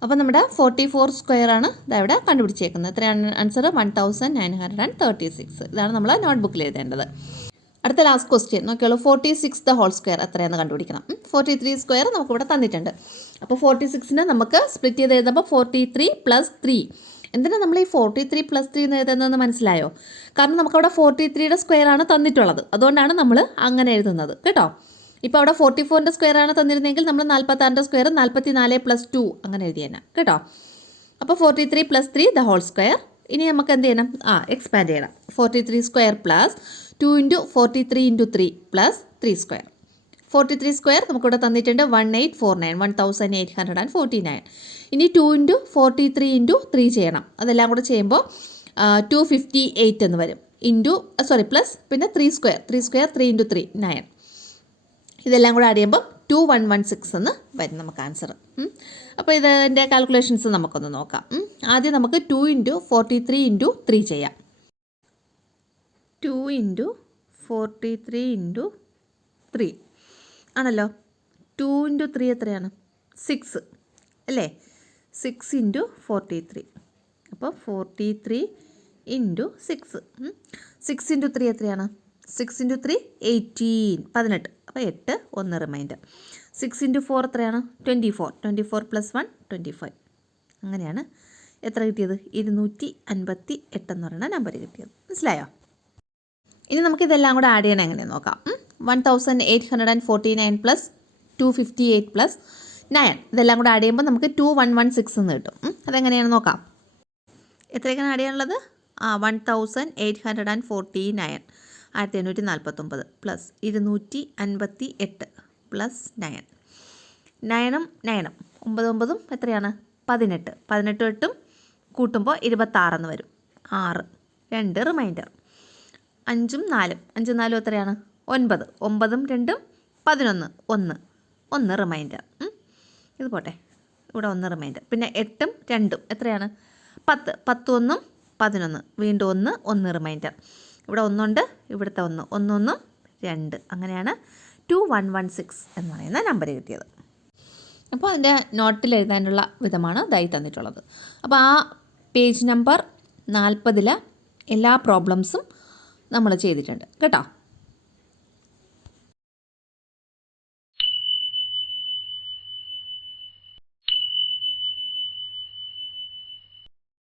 അപ്പോൾ നമ്മുടെ 44 സ്ക്വയറാണ് ഇതവിടെ കണ്ടുപിടിച്ചേക്കുന്നത്. എത്രയാണ് ആൻസർ 1936. ഇതാണ് നമ്മൾ നോട്ട്ബുക്കിൽ എഴുതേണ്ടത്. അടുത്ത ലാസ്റ്റ് ക്വസ്റ്റ്യൻ നോക്കിയോളൂ. 46 ദ ഹോൾ സ്ക്വയർ എത്രയാണെന്ന് കണ്ടുപിടിക്കണം. 43 സ്ക്വയർ നമുക്കിവിടെ തന്നിട്ടുണ്ട്. അപ്പോൾ 46നെ നമുക്ക് സ്പ്ലിറ്റ് ചെയ്ത് എഴുതുമ്പോൾ 43 പ്ലസ് 3. എന്തിനാണ് നമ്മൾ ഈ 43 പ്ലസ് 3 എന്ന് എഴുതുന്നതെന്ന് മനസ്സിലായോ? കാരണം നമുക്കവിടെ 43യുടെ സ്ക്വയറാണ് തന്നിട്ടുള്ളത്, അതുകൊണ്ടാണ് നമ്മൾ അങ്ങനെ എഴുതുന്നത് കേട്ടോ. ഇപ്പോൾ അവിടെ 44ൻ്റെ സ്ക്വയറാണ് തന്നിരുന്നെങ്കിൽ നമ്മൾ 46ൻ്റെ സ്ക്വയർ 44 പ്ലസ് 2 അങ്ങനെ എഴുതിയേനെ കേട്ടോ. അപ്പോൾ 43 പ്ലസ് 3 ദ ഹോൾ സ്ക്വയർ. ഇനി നമുക്ക് എന്ത് ചെയ്യണം, എക്സ്പാൻഡ് ചെയ്യണം. 43 square plus 2 into 43 into 3 plus 3 square. 43 square നമുക്കിവിടെ തന്നിട്ടുണ്ട് 1849. ഇനി 2 ഇൻറ്റു 43 ഇൻറ്റു 3 ചെയ്യണം. അതെല്ലാം കൂടെ ചെയ്യുമ്പോൾ 258 എന്ന് വരും. പ്ലസ് പിന്നെ 3 സ്ക്വയർ 3 ഇൻറ്റു 3 9. ഇതെല്ലാം കൂടെ ആഡ് ചെയ്യുമ്പോൾ 2116 എന്ന് വരും നമുക്ക് ആൻസർ. അപ്പോൾ ഇതിൻ്റെ കാൽക്കുലേഷൻസ് നമുക്കൊന്ന് നോക്കാം. ആദ്യം നമുക്ക് 2 ഇൻറ്റു 43 ഇൻറ്റു 3 ചെയ്യാം. 2 ഇൻറ്റു 43 ഇൻറ്റു 3 ആണല്ലോ. 2 ഇൻറ്റു 3 എത്രയാണ് 6 അല്ലേ. 6 ഇൻറ്റു 43, അപ്പോൾ 43 ഇൻറ്റു 6. 6 ഇൻറ്റു 3 എത്രയാണ്, 6 ഇൻറ്റു 3 18, 18, അപ്പോൾ 8 1 റിമൈൻഡർ. 6 ഇൻറ്റു 4 എത്രയാണ് 24 പ്ലസ് 1 25. അങ്ങനെയാണ് എത്ര കിട്ടിയത് 258 എന്ന് പറയുന്ന നമ്പർ കിട്ടിയത്. മനസ്സിലായോ? ഇനി നമുക്കിതെല്ലാം കൂടെ ആഡ് ചെയ്യണം എങ്ങനെയാണ് നോക്കാം. 1849 പ്ലസ് 258 പ്ലസ് 9 ഇതെല്ലാം കൂടെ ആഡ് ചെയ്യുമ്പോൾ നമുക്ക് 2116 എന്ന് കിട്ടും. അതെങ്ങനെയാണ് നോക്കാം. എത്രയൊക്കെയാണ് ആഡ് ചെയ്യാനുള്ളത്, 1849 1849 പ്ലസ് 258 പ്ലസ് 9. 9ഉം 9ഉം 9 എത്രയാണ് 18, 18 8ഉം കൂട്ടുമ്പോൾ 26 എന്ന് വരും. 6 2 റിമൈൻഡർ. 5ഉം 4ഉം 5 4 എത്രയാണ് 9, 9ഉം 2ഉം 11 1 റിമൈൻഡർ. ഇത് പോട്ടെ, ഇവിടെ 1 റിമൈൻഡർ. പിന്നെ 8ഉം 2ഉം എത്രയാണ് 10, 10 1ഉം 11 വീണ്ടും 1 റിമൈൻഡർ. ഇവിടെ 1 ഉണ്ട്, ഇവിടുത്തെ 1 1 2. അങ്ങനെയാണ് 2116 എന്ന് പറയുന്ന നമ്പർ കിട്ടിയത്. അപ്പോൾ അതിൻ്റെ നോട്ടിൽ എഴുതാനുള്ള വിധമാണ് ഇതായി തന്നിട്ടുള്ളത്. അപ്പോൾ ആ പേജ് നമ്പർ 40 എല്ലാ പ്രോബ്ലംസും നമ്മൾ ചെയ്തിട്ടുണ്ട് കേട്ടോ.